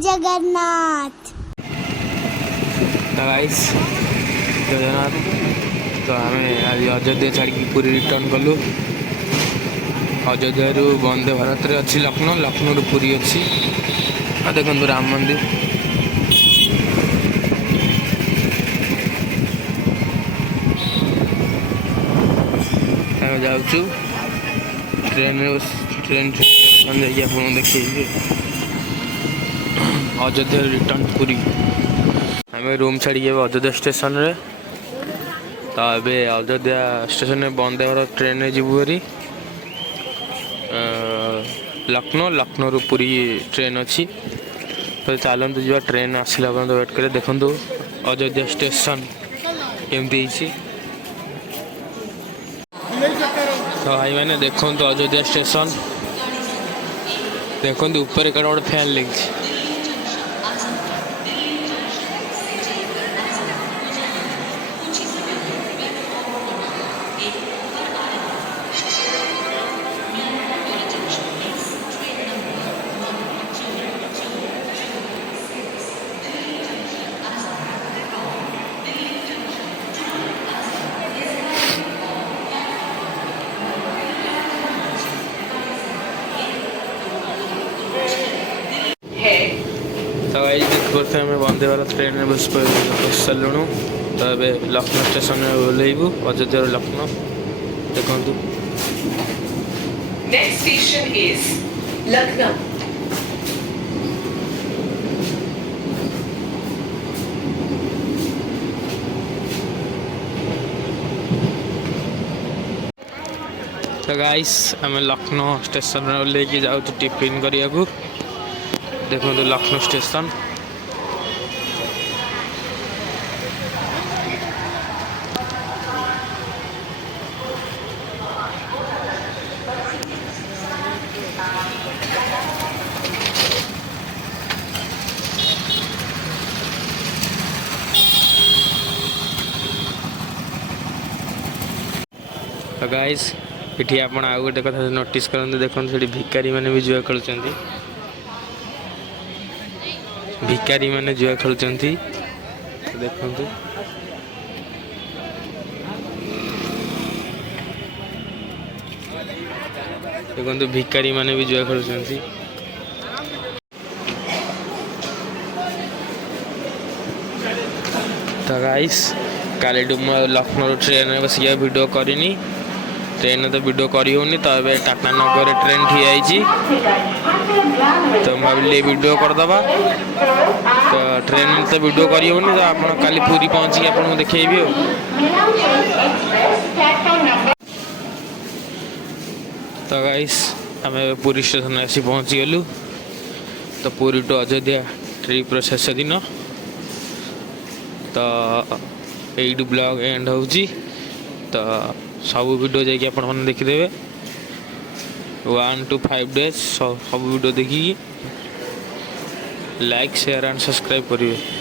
Jagannath. Guys Jagannath तो आम आज अयोध्या छाड़ी पूरी रिटर्न कलु। अयोध्या वंदे भारत रे अच्छी लखनऊ, लखनऊ रु पूरी अच्छी। देखो राम मंदिर जाऊँ ट्रेन ट्रेन स्टेशन देखिए आप देखिए अयोध्या रिटर्न पूरी। आम रूम छाड़ी अयोध्या स्टेशन रे तो ये अयोध्या स्टेशन में वंदे भारत ट्रेन में जीवु भारी लखनऊ, लखनऊ रु पूरी ट्रेन अच्छी। तो चलते जा ट्रेन आसला पर्यटन वेट कर देखु अयोध्या स्टेशन केमती। तो भाई मैंने देखो अयोध्या स्टेशन देखो ऊपर कड़ा गोटे फैन लगी। तो भाई देखते आम वंदे भारत ट्रेन में बस सारूँ। तो ये लखनऊ स्टेशन में ओह्लैबू अयोध्या लखनऊ देखु। Next station is Lucknow. तो गाइस आम लखनऊ स्टेशन में ओह्लैकी जाऊँ टिफिन करने को। देखो लखनऊ स्टेशन तो गाइस ये आप गोटे कथा नोटिस करते देखो से भिकारी मैंने भी जुआ खेलुं। भिकारी मैंने जुआ खेलुं देखु। देखो भिकारी मैंने भी जुआ खेलुं। तो गाइस काली लखनऊ ट्रेन में बस वीडियो करनी। ट्रेन तो वीडियो करी होनी। तो ये टाटा नगर ट्रेन ठिया तो भाविली वीडियो करदबा। तो ट्रेन में तो वीडियो करी होनी। तो आप काली पूरी पहुँची आपको देखेबी। तो गाइस आम पूरी स्टेशन आसी पहुँची गलु। तो पूरी टू अयोध्या ट्रिप शेष दिन। तो यही ब्लॉग एंड हो। तो सब वीडियो जाकि आप देखिदेवे 1 to 5 days सब वीडियो देखिए लाइक शेयर एंड सब्सक्राइब करेंगे।